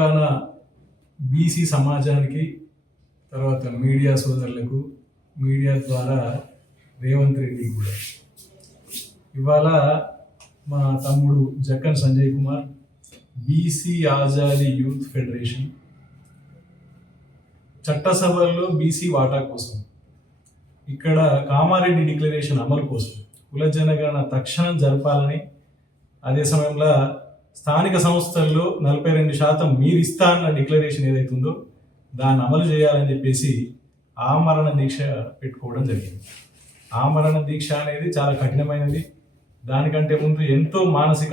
Telangana BC సమాజానికి, తర్వాత media సోదరులకు, మీడియా ద్వారా రేవంత్ రెడ్డికి కూడా ఇవాళ మా తమ్ముడు Jakkan Sanjay Kumar BC Azadi youth federation చట్టసభల్లో బీసీ వాటా కోసం, ఇక్కడ కామారెడ్డి డిక్లరేషన్ అమలు కోసం, కుల జనగణన తక్షణం జరపాలని, అదే సమయంలో స్థానిక సంస్థల్లో 42% మీరు ఇస్తా అన్న డిక్లరేషన్ ఏదైతుందో దాన్ని అమలు చేయాలని చెప్పేసి ఆమరణ దీక్ష పెట్టుకోవడం జరిగింది. ఆమరణ దీక్ష అనేది చాలా కఠినమైనది. దానికంటే ముందు ఎంతో మానసిక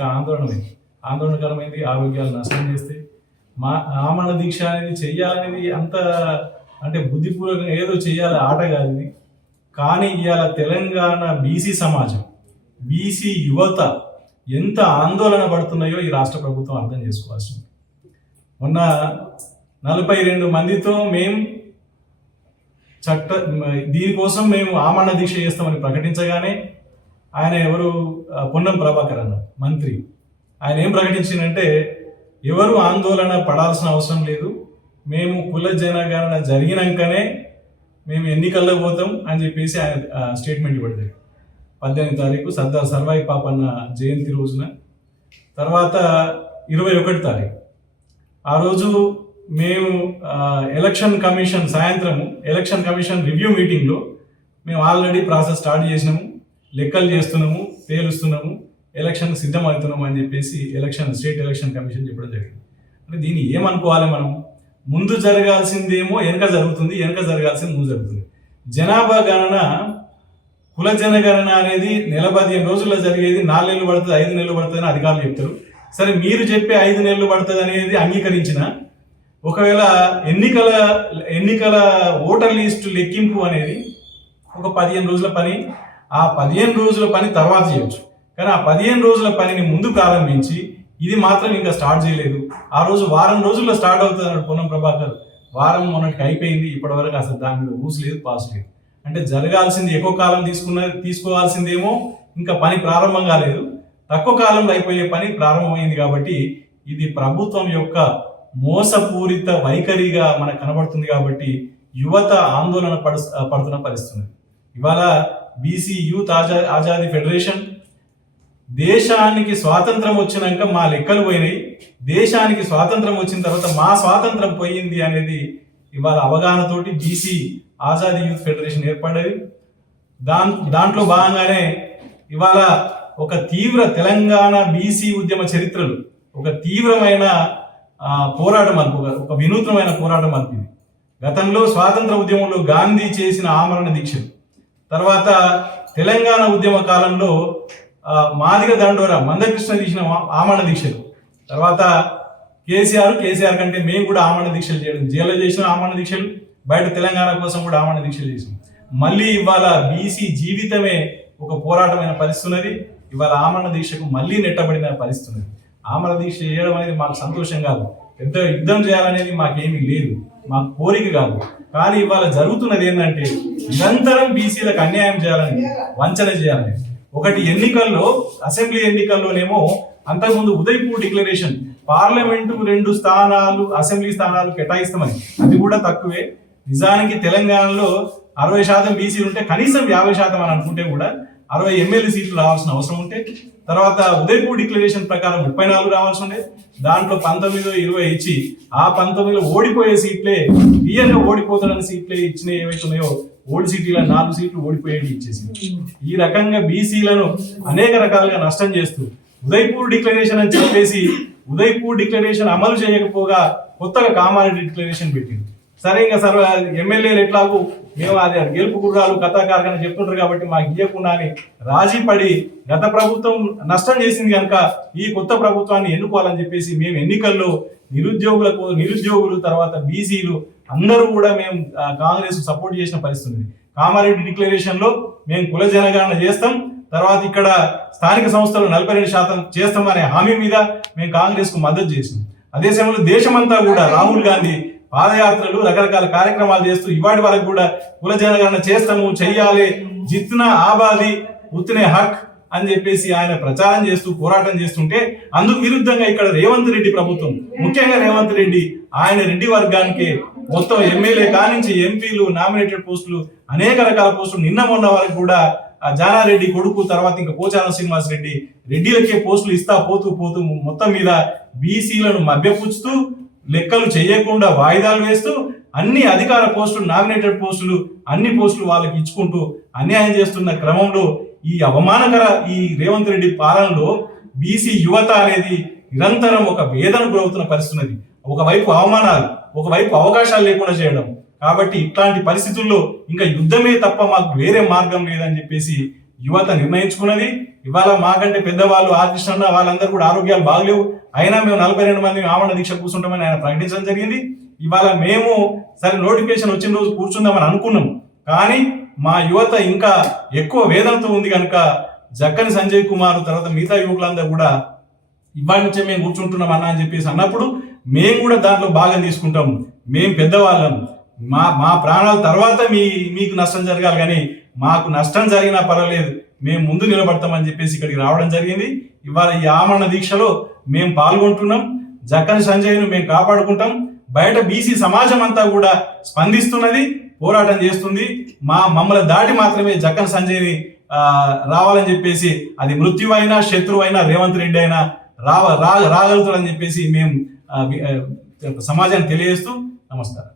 ఆందోళనకరమైనది, ఆరోగ్యాలు నష్టం చేస్తే ఆమరణ దీక్ష అనేది చెయ్యాలనేది అంత అంటే బుద్ధిపూర్వకంగా ఏదో చెయ్యాలి, ఆట కాదు ఇది. కానీ ఇవాళ తెలంగాణ బీసీ సమాజం, బీసీ యువత ఎంత ఆందోళన పడుతున్నాయో ఈ రాష్ట్ర ప్రభుత్వం అర్థం చేసుకోవాల్సింది. మొన్న 42 మందితో దీనికోసం మేము ఆమరణ దీక్ష చేస్తామని ప్రకటించగానే ఆయన ఎవరు, పొన్నం ప్రభాకర్ అన్న మంత్రి, ఆయన ఏం ప్రకటించిందంటే ఎవరు ఆందోళన పడాల్సిన అవసరం లేదు, మేము కుల జనగణన జరిగినాకనే మేము ఎన్నికల్లో పోతాం అని చెప్పేసి ఆయన స్టేట్మెంట్ ఇవ్వడదు. 18వ తారీఖు సర్దార్ సర్వాయి పాపన్న జయంతి రోజున, తర్వాత 21వ తారీఖు ఆ రోజు మేము ఎలక్షన్ కమిషన్ సాయంత్రము ఎలక్షన్ కమిషన్ రివ్యూ మీటింగ్లో మేము ఆల్రెడీ ప్రాసెస్ స్టార్ట్ చేసినాము, లెక్కలు చేస్తున్నాము, తేలుస్తున్నాము, ఎలక్షన్ సిద్ధమవుతున్నాము అని చెప్పేసి స్టేట్ ఎలక్షన్ కమిషన్ చెప్పడం జరిగింది. అంటే దీన్ని ఏమనుకోవాలి మనం, ముందు జరగాల్సిందేమో వెనక జరుగుతుంది, వెనక జరగాల్సింది ముందు జరుగుతుంది. జనాభా గణన, కుల జనగణన అనేది 15 రోజుల్లో జరిగేది 4 నెలలు పడుతుంది, 5 నెలలు పడుతుంది అని అధికారులు చెప్తారు. సరే, మీరు చెప్పే 5 నెలలు పడుతుంది అనేది అంగీకరించిన, ఒకవేళ ఎన్నికల ఓటర్ లిస్టు లెక్కింపు అనేది ఒక 15 రోజుల పని, ఆ 15 రోజుల పని తర్వాత చేయొచ్చు. కానీ ఆ 15 రోజుల పనిని ముందు ప్రారంభించి ఇది మాత్రం ఇంకా స్టార్ట్ చేయలేదు. ఆ రోజు వారం రోజుల్లో స్టార్ట్ అవుతుంది అన్నాడు పొన్నం ప్రభాకర్. వారం మొన్నటికి అయిపోయింది, ఇప్పటివరకు అసలు దాని మీద ఊసు లేదు, పాస్ లేదు. అంటే జరగాల్సింది ఎక్కువ కాలం తీసుకోవాల్సిందేమో ఇంకా పని ప్రారంభం కాలేదు, తక్కువ కాలంలో అయిపోయే పని ప్రారంభమైంది. కాబట్టి ఇది ప్రభుత్వం యొక్క మోసపూరిత వైఖరిగా మనకు కనబడుతుంది. కాబట్టి యువత ఆందోళన పడుతున్న పరిస్థితి. ఇవాళ బీసీ యూత్ ఆజాదీ ఫెడరేషన్ దేశానికి స్వాతంత్రం వచ్చినాక మా లెక్కలు పోయినాయి, దేశానికి స్వాతంత్రం వచ్చిన తర్వాత మా స్వాతంత్రం పోయింది అనేది ఇవాళ అవగాహనతోటి బీసీ ఆజాదీ యూత్ ఫెడరేషన్ ఏర్పడ్డది. దాంట్లో భాగంగానే ఇవాళ ఒక తీవ్ర తెలంగాణ బీసీ ఉద్యమ చరిత్రలు ఒక తీవ్రమైన పోరాటం అనుకో, ఒక వినూత్నమైన పోరాటం అనిపింది. గతంలో స్వాతంత్ర ఉద్యమంలో గాంధీ చేసిన ఆమరణ దీక్షలు, తర్వాత తెలంగాణ ఉద్యమ కాలంలో మాదిగ దండోరా మందకృష్ణ తీసిన ఆమరణ దీక్షలు, తర్వాత కేసీఆర్ కంటే మేము కూడా ఆమరణ దీక్షలు చేయడం, జైల్లో చేసిన ఆమరణ దీక్షలు, బయట తెలంగాణ కోసం కూడా ఆమరణ దీక్షలు చేసాం. మళ్ళీ ఇవాళ బీసీ జీవితమే ఒక పోరాటమైన పరిస్థితి ఉన్నది. ఇవాళ ఆమరణ దీక్షకు మళ్ళీ నెట్టబడిన పరిస్థితి ఉన్నది. ఆమరణ దీక్ష చేయడం అనేది మాకు సంతోషం కాదు, పెద్ద యుద్ధం చేయాలనేది మాకేమీ లేదు, మాకు కోరిక కాదు. కానీ ఇవాళ జరుగుతున్నది ఏంటంటే నిరంతరం బీసీలకు అన్యాయం చేయాలని, వంచన చేయాలని. ఒకటి ఎన్నికల్లో, అసెంబ్లీ ఎన్నికల్లోనేమో అంతకుముందు ఉదయపూర్ డిక్లరేషన్ పార్లమెంటు 2 స్థానాలు, అసెంబ్లీ స్థానాలు కేటాయిస్తామని, అది కూడా తక్కువే. నిజానికి తెలంగాణలో 60% బీసీలు ఉంటే కనీసం 50% అని అనుకుంటే కూడా 60 ఎమ్మెల్యే సీట్లు రావాల్సిన అవసరం ఉంటే, తర్వాత ఉదయపూర్ డిక్లరేషన్ ప్రకారం 34 రావాల్సి ఉండే, దాంట్లో 19, 20 ఇచ్చి ఆ 19లో ఓడిపోయే సీట్లే, క్లియర్గా ఓడిపోతాడని సీట్లే ఇచ్చిన ఏవైతే ఉన్నాయో ఓల్డ్ సిటీలో 4 సీట్లు ఓడిపోయేది ఇచ్చేసింది. ఈ రకంగా బీసీలను అనేక రకాలుగా నష్టం చేస్తూ ఉదయపూర్ డిక్లరేషన్ అని చెప్పేసి ఉదయపూర్ డిక్లరేషన్ అమలు చేయకపోగా కొత్తగా కామారెడ్డి డిక్లరేషన్ పెట్టింది. సరే, ఇంకా ఎమ్మెల్యేలు ఎట్లాగూ మేము అది గెలుపు గుర్రాలు కథాకారకన చెప్తుంటారు కాబట్టి మాకు ఇవ్వకుండా అని రాజీ పడి గత ప్రభుత్వం నష్టం చేసింది కనుక ఈ కొత్త ప్రభుత్వాన్ని ఎన్నుకోవాలని చెప్పేసి మేము ఎన్నికల్లో నిరుద్యోగులు తర్వాత బీసీలు అందరూ కూడా మేము కాంగ్రెస్ సపోర్ట్ చేసిన పరిస్థితి ఉంది. కామారెడ్డి డిక్లరేషన్ లో మేము కుల జనగణన చేస్తాం, తర్వాత ఇక్కడ స్థానిక సంస్థలు 42% చేస్తామనే హామీ మీద మేము కాంగ్రెస్ కు మద్దతు చేసినాం. అదే సమయంలో దేశమంతా కూడా రాహుల్ గాంధీ పాదయాత్రలు, రకరకాల కార్యక్రమాలు చేస్తూ ఇవాటి వరకు కూడా కుల జనగణన చేస్తాము, చెయ్యాలి, జిత్నా ఆబాది ఉత్నే హక్ అని చెప్పేసి ఆయన ప్రచారం చేస్తూ పోరాటం చేస్తుంటే అందుకు విరుద్ధంగా ఇక్కడ రేవంత్ రెడ్డి ప్రభుత్వం, ముఖ్యంగా రేవంత్ రెడ్డి, ఆయన రెడ్డి వర్గానికి మొత్తం ఎమ్మెల్యే కానించి ఎంపీలు, నామినేటెడ్ పోస్టులు, అనేక రకాల పోస్టులు, నిన్న మొన్న వరకు కూడా జానారెడ్డి కొడుకు, తర్వాత ఇంకా పోచారం శ్రీనివాస్ రెడ్డి, రెడ్డిలకే పోస్టులు ఇస్తా పోతూ పోతూ మొత్తం మీద బీసీలను మభ్యపుచ్చుతూ, లెక్కలు చేయకుండా వాయిదాలు వేస్తూ, అన్ని అధికార పోస్టులు, నామినేటెడ్ పోస్టులు, అన్ని పోస్టులు వాళ్ళకి ఇచ్చుకుంటూ అన్యాయం చేస్తున్న క్రమంలో ఈ అవమానకర ఈ రేవంత్ రెడ్డి పాలనలో బీసీ యువత అనేది నిరంతరం ఒక వేదన గురవుతున్న పరిస్థితి. ఒకవైపు అవమానాలు, ఒకవైపు అవకాశాలు లేకుండా చేయడం. కాబట్టి ఇట్లాంటి పరిస్థితుల్లో ఇంకా యుద్ధమే తప్ప మాకు వేరే మార్గం లేదని చెప్పేసి యువత నిర్ణయించుకున్నది. ఇవాళ మాకంటే పెద్దవాళ్ళు ఆర్టిస్ట్ వాళ్ళందరూ కూడా ఆరోగ్యాలు బాగలేవు, అయినా మేము 42 మంది ఆమరణ దీక్ష కూర్చుంటామని ఆయన ప్రకటించడం జరిగింది. ఇవాళ మేము సరే నోటిఫికేషన్ వచ్చిన రోజు కూర్చుందామని అనుకున్నాం, కానీ మా యువత ఇంకా ఎక్కువ వేదనతో ఉంది కనుక జక్కని సంజయ్ కుమార్ తర్వాత మిగతా యువకులందరూ కూడా ఇవాళ నుంచే మేము కూర్చుంటున్నాం అన్న అని చెప్పేసి అన్నప్పుడు మేము కూడా దాంట్లో భాగం తీసుకుంటాం. మేము పెద్దవాళ్ళం, మా ప్రాణాల తర్వాత మీకు నష్టం జరగాలి, కానీ మాకు నష్టం జరిగినా పర్వాలేదు, మేము ముందు నిలబడతామని చెప్పేసి ఇక్కడికి రావడం జరిగింది. ఇవాళ ఈ ఆమరణ దీక్షలో మేము పాల్గొంటున్నాం. జక్కని సంజయ్ను మేము కాపాడుకుంటాం. బయట బీసీ సమాజం అంతా కూడా స్పందిస్తున్నది, పోరాటం చేస్తుంది. మమ్మల్ని దాటి మాత్రమే జక్కని సంజయ్ని రావాలని చెప్పేసి, అది మృత్యువైనా శత్రువైనా రేవంత్ రెడ్డి అయినా రాగలుగుతాడని చెప్పేసి మేము సమాజాన్ని తెలియజేస్తూ నమస్కారం.